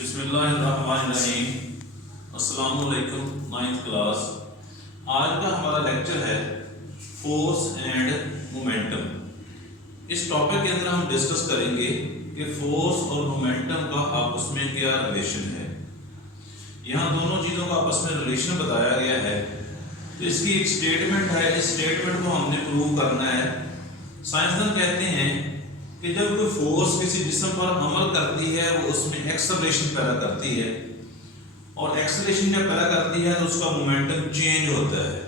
बिस्मिल्लाहिर्रहमानिर्रहीम। अस्सलामुअलैकुम। 9th class. आज का हमारा लेक्चर है फोर्स एंड मोमेंटम। इस टॉपिक के अंदर हम डिस्कस करेंगे कि फोर्स और मोमेंटम का आपस में क्या रिलेशन है। यहाँ दोनों चीज़ों का आपस में रिलेशन बताया गया है, तो इसकी एक स्टेटमेंट है। इस स्टेटमेंट को हमने प्रूव करना है। साइंसदान कहते हैं कि जब कोई फोर्स किसी जिस्म पर अमल करती है वो उसमें एक्सेलरेशन पैदा करती है, और एक्सेलरेशन जब पैदा करती है तो उसका मोमेंटम चेंज होता है,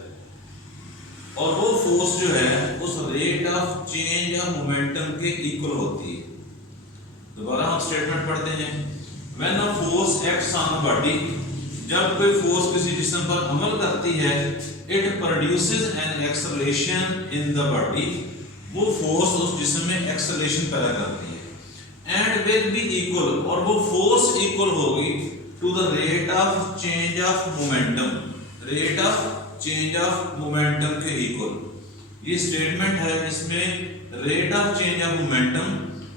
और वो फोर्स जो है उस rate of change of momentum के इक्वल होती है। दोबारा हम स्टेटमेंट पढ़ते हैं। When a force acts on a body, जब कोई फोर्स किसी जिस्म पर अमल करती है, it produces an acceleration in the body, वो फोर्स उस जिस्म में एक्सेलरेशन पैदा करती है, एंड विल बी इक्वल, और वो फोर्स इक्वल होगी to the rate of change of momentum, rate of change of momentum के इक्वल। ये स्टेटमेंट है, इसमें rate of change of momentum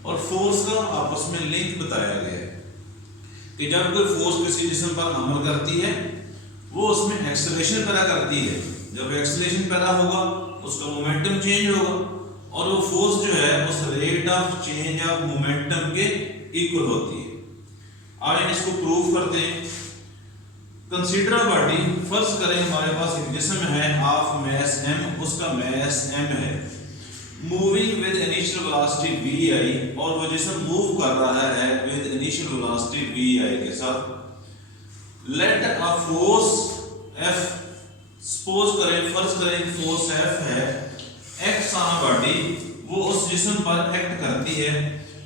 और फोर्स का आपस में लिंक बताया गया है कि जब कोई फोर्स किसी जिस्म पर अमल करती है वो उसमें एक्सेलरेशन पैदा करती है। जब एक्सेलरेशन पैदा होगा उसका मोमेंटम चेंज होगा, और वो फोर्स जो है उस rate of change of momentum के इक्वल होती है। आइए इसको प्रूव करते हैं। कंसीडर अ बॉडी, फर्ज करें हमारे पास एक जिस्म है ऑफ मास m, उसका मास m है, moving with initial velocity vi, और वो जिस्म मूव कर रहा है विद इनिशियल वेलोसिटी vi के साथ। Let a force f, suppose करें, फर्ज करें फोर्स f है, एक्ट्स ऑन अ बॉडी, वो उस जिस्म पर एक्ट करती है,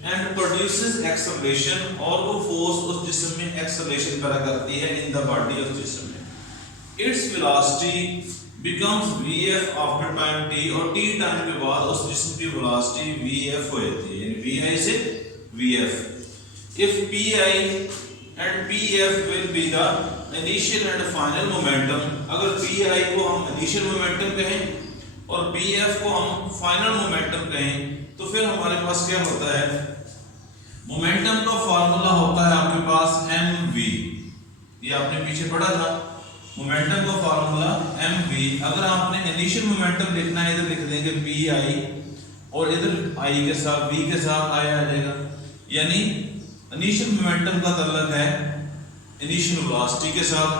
एंड प्रोड्यूसेस एक्सेलरेशन, और वो फोर्स उस जिस्म में एक्सेलरेशन पैदा करती है इन द बॉडी ऑफ जिस्म में। Its velocity becomes vf after time t, और t टाइम के बाद उस जिस्म की वेलोसिटी vf हो जाती है, यानी vi से vf। If pi and pf will be the initial and final momentum, अगर pi को हम इनिशियल मोमेंटम कहें और pf को हम फाइनल मोमेंटम कहें, तो फिर हमारे पास क्या होता है, मोमेंटम का फार्मूला होता है आपके पास mv। ये आपने पीछे पढ़ा था, मोमेंटम का फार्मूला mv। अगर आपने इनिशियल मोमेंटम लिखना है, इधर लिख देंगे pi, और इधर i के साथ v के साथ i आ जाएगा, यानी इनिशियल मोमेंटम का ताल्लुक है इनिशियल वेलोसिटी के साथ।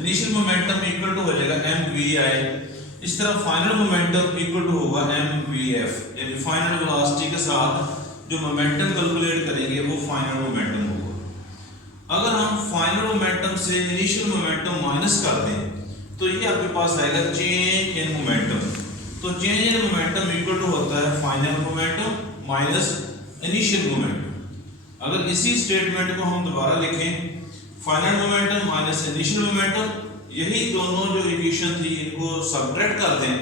इनिशियल मोमेंटम इक्वल टू हो जाएगा mvi। इस तरह फाइनल मोमेंटम इक्वल टू होगा mvf, यानी फाइनल वेलोसिटी के साथ जो मोमेंटम कैलकुलेट करेंगे वो फाइनल मोमेंटम होगा। अगर हम फाइनल मोमेंटम से इनिशियल मोमेंटम माइनस कर दें तो ये आपके पास आएगा चेंज इन मोमेंटम। तो change in momentum equal to होता है final momentum minus initial momentum. अगर इसी स्टेटमेंट को हम दोबारा लिखें, final momentum minus initial momentum, यही दोनों जो इक्वेशन थी इनको सब्ट्रैक्ट कर दें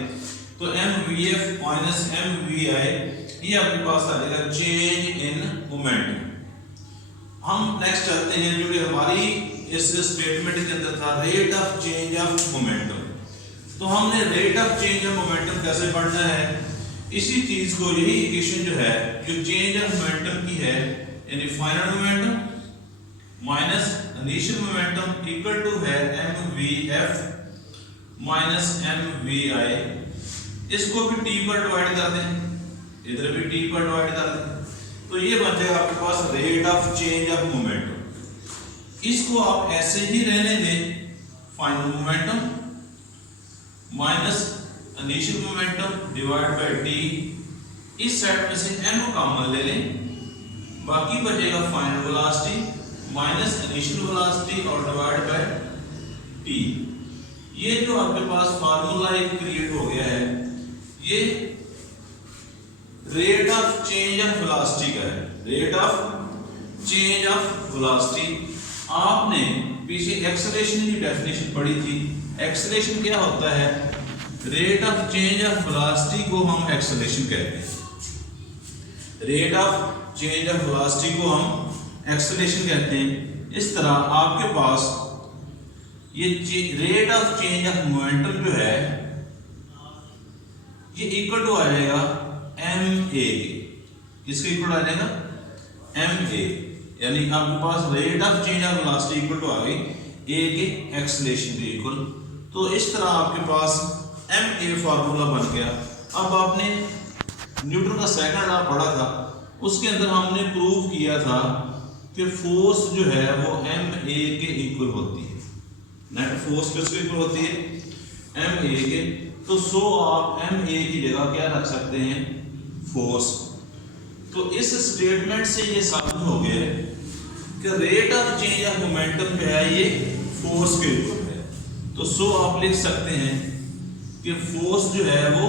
तो mvf माइनस mvi, ये आपके पास आ जाएगा चेंज इन मोमेंटम। हम नेक्स्ट चलते हैं, जो कि हमारी इस स्टेटमेंट के अंदर था rate of change of momentum. तो हमने rate of change of momentum कैसे पढ़ना है, इसी चीज को, यही इक्वेशन जो है जो चेंज ऑफ मोमेंटम की है, यानी final momentum minus initial momentum equal to है mvf माइनस mvi। इसको भी t पर डिवाइड कर दें, इधर भी t पर डिवाइड कर दें, तो ये बन जाएगा आपके पास rate of change of momentum. इसको आप ऐसे ही रहने दें, final momentum minus initial momentum divide by t। इस साइड में से m कॉमन ले लें, बाकी बचेगा final velocity minus initial velocity और डिवाइड बाय t। ये जो आपके पास फार्मूला एक क्रिएट हो गया है, ये rate of change of velocity का है, rate of change of velocity. आपने पीछे एक्सेलरेशन की डेफिनेशन पढ़ी थी। एक्सेलरेशन क्या होता है, rate of change of velocity को हम एक्सेलरेशन कहते हैं, rate of change of velocity को हम एक्सेलरेशन कहते हैं। इस तरह आपके पास ये rate of change of momentum जो है ये इक्वल टू आ जाएगा ma के, किसके इक्वल आ जाएगा ma। यानी आपके पास rate of change of velocity equal to आ गई ए के एक्सेलरेशन के इक्वल। तो इस तरह आपके पास एम ए फार्मूला बन गया। अब आपने न्यूटन का सेकंड लॉ पढ़ा था, उसके अंदर हमने प्रूव किया था कि फोर्स जो है वो एम ए के इक्वल होती है, नेट फोर्स किसके इक्वल होती है एम ए के। तो सो आप एम ए की जगह क्या रख सकते हैं फोर्स। तो इस स्टेटमेंट से ये साबित हो गया कि rate of change of momentum जो है ये फोर्स के इक्वल है। तो सो आप लिख सकते हैं कि फोर्स जो है वो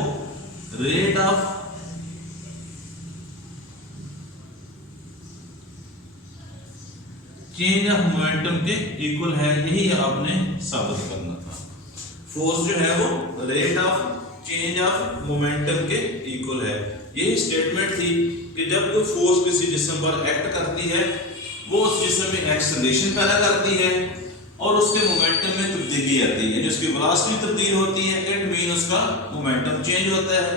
rate of change of momentum के इक्वल है। यही आपने साबित करना था। फोर्स जो है वो rate of change of momentum के इक्वल है। यही स्टेटमेंट थी कि जब कोई फोर्स किसी जिस्म पर एक्ट करती है वो उस जिस्म में एक्सेलरेशन पैदा करती है और उसके मोमेंटम में तब्दीली आती है। जो उसकी वेलोसिटी तब्दील होती है इट मीन उसका मोमेंटम चेंज होता है।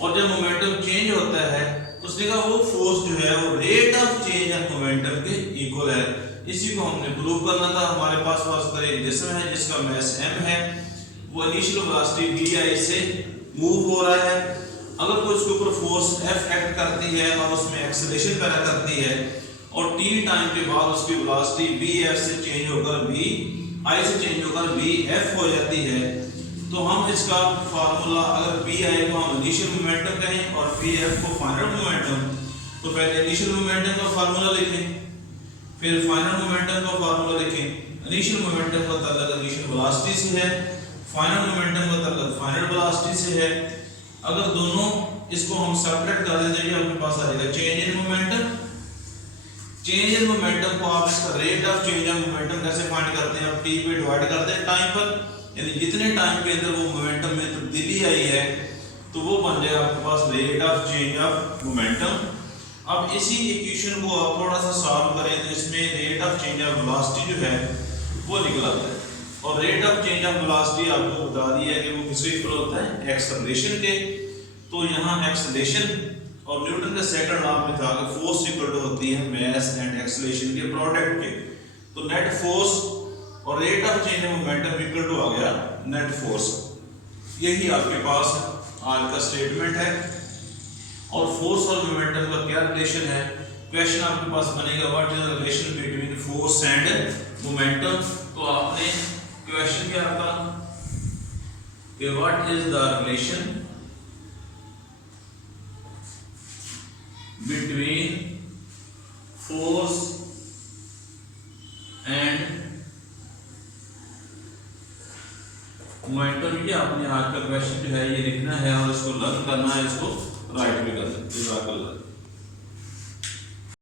और जब मोमेंटम चेंज होता है तो उसने कहा वो फोर्स जो है वो rate of change of momentum के इक्वल है। इसी को हमने प्रूव करना था। हमारे पास एक जिस्म है जिसका मास m है, वो इनिशियल वेलोसिटी vi से मूव हो रहा है। अगर कोई उसके ऊपर फोर्स F एक्ट करती है और उसमें एक्सेलरेशन पैदा करती है और t टाइम के बाद उसकी वेलोसिटी vf से चेंज होकर vi से चेंज होकर vf हो जाती है, तो हम इसका फार्मूला अगर vi को हम इनिशियल मोमेंटम कहें और vf को फाइनल मोमेंटम, तो पहले इनिशियल मोमेंटम का फार्मूला लिखें फिर फाइनल मोमेंटम का फार्मूला लिखें। इनिशियल मोमेंटम का ताल्लुक इनिशियल वेलोसिटी से है, फाइनल मोमेंटम का ताल्लुक फाइनल वेलोसिटी से है। अगर दोनों इसको हम सेपरेट कर दें तो ये आपके पास आ जाएगा change in momentum. Change in momentum को आप इसका rate of change of momentum कैसे फाइंड करते हैं, आप t पे डिवाइड करते हैं टाइम पर, यानी जितने टाइम के अंदर वो मोमेंटम में तब्दीली आई है तो वो बन जाएगा आपके पास rate of change of momentum. अब इसी इक्वेशन को आप थोड़ा सा सॉल्व करें तो इसमें rate of change of velocity जो है वो निकल आता है। और rate of change of velocity आपको बता दिया है कि वो किसके इक्वल होता है एक्सेलरेशन के। तो यहाँ एक्सेलरेशन और न्यूटन के सेकंड लॉ में था कि फोर्स इक्वल टू होती है मास एंड एक्सेलरेशन के प्रोडक्ट के। तो नेट फोर्स और rate of change of momentum equal to आ गया नेट फोर्स। यही आपके पास आज का स्टेटमेंट है। और फोर्स और मोमेंटम का क्या रिलेशन है, क्वेश्चन आपके पास बनेगा what is the relation between force and momentum. तो आपने क्वेश्चन क्या था कि what is the relation between force and momentum. ये आपने आज का क्वेश्चन जो है ये लिखना है और इसको लर्न करना है, इसको राइट भी कर सकते हैं।